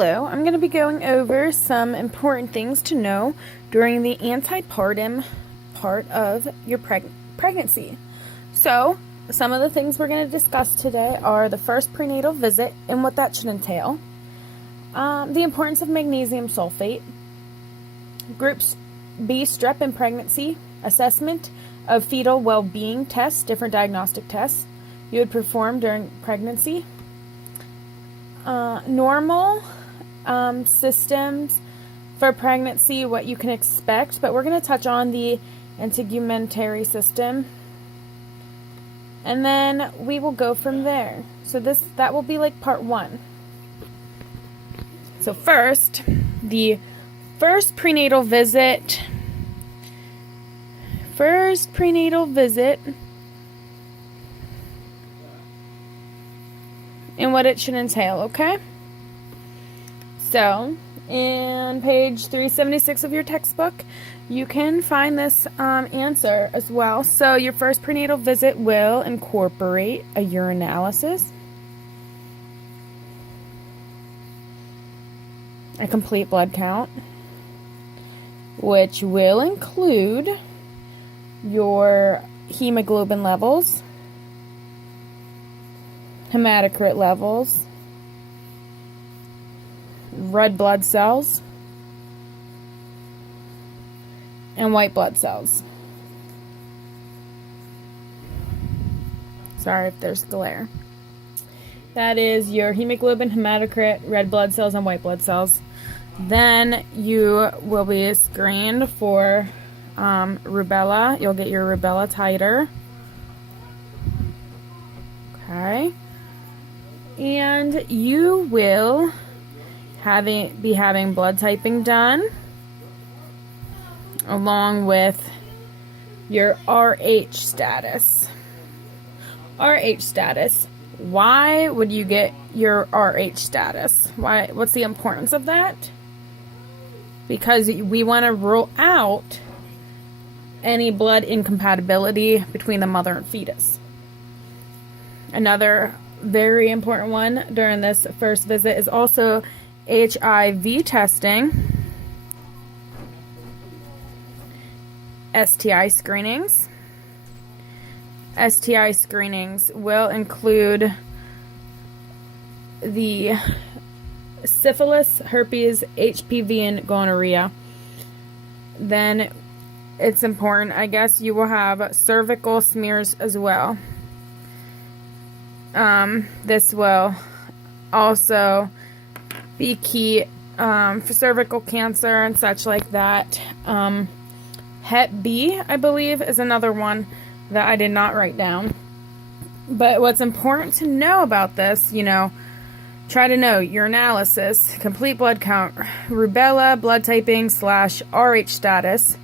Hello, I'm going to be going over some important things to know during the antepartum part of your pregnancy. So, some of the things we're going to discuss today are the first prenatal visit and what that should entail, the importance of magnesium sulfate, groups B strep in pregnancy, assessment of fetal well-being tests, different diagnostic tests you would perform during pregnancy, normal systems for pregnancy, what you can expect, but we're going to touch on the integumentary system, and then we will go from there. So that will be like part one. So first, the first prenatal visit. And what it should entail, okay? So, in page 376 of your textbook, you can find this answer as well. So, your first prenatal visit will incorporate a urinalysis, a complete blood count, which will include your hemoglobin levels, hematocrit levels, red blood cells, and white blood cells. Sorry if there's glare. That is your hemoglobin, hematocrit, red blood cells, and white blood cells. Then you will be screened for rubella. You'll get your rubella titer. Okay. And you will be having blood typing done along with your RH status. RH status. Why would you get your RH status? What's the importance of that? Because we want to rule out any blood incompatibility between the mother and fetus. Another very important one during this first visit is also HIV testing, STI screenings. STI screenings will include the syphilis, herpes, HPV, and gonorrhea. Then it's important, I guess, you will have cervical smears as well. This will also be key for cervical cancer and such like that. Hep B, I believe, is another one that I did not write down. But what's important to know about this, try to know urinalysis, complete blood count, rubella, blood typing / RH status,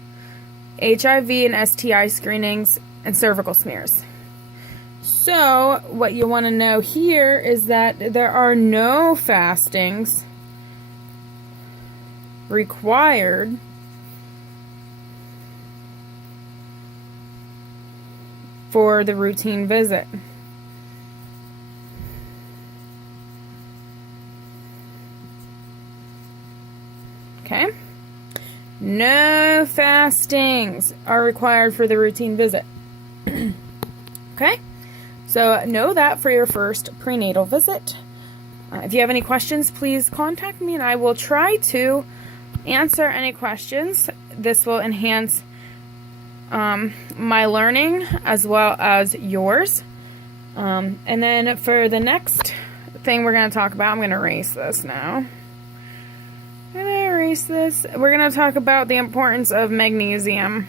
HIV and STI screenings, and cervical smears. So, what you want to know here is that there are no fastings required for the routine visit. Okay? No fastings are required for the routine visit. Okay? So know that for your first prenatal visit. If you have any questions, please contact me and I will try to answer any questions. This will enhance my learning as well as yours. And then for the next thing we're going to talk about, I'm going to erase this now. We're going to talk about the importance of magnesium.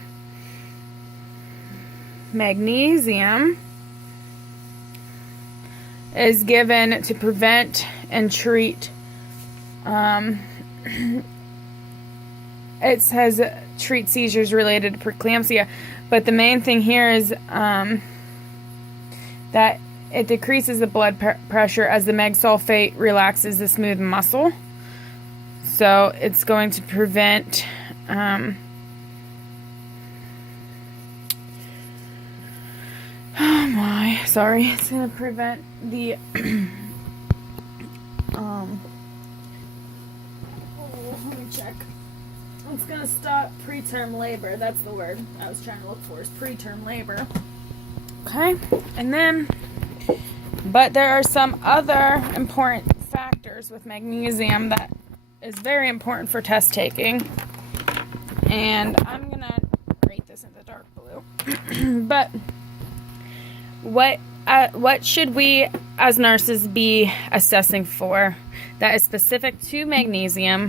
Magnesium is given to prevent and treat, it says treat seizures related to preeclampsia, but the main thing here is that it decreases the blood pressure as the mag sulfate relaxes the smooth muscle. So it's going to prevent it's going to prevent the check. It's going to stop preterm labor. That's the word I was trying to look for, is preterm labor. Okay, and then, but there are some other important factors with magnesium that is very important for test taking. And I'm going to rate this in the dark blue. But what should we as nurses be assessing for that is specific to magnesium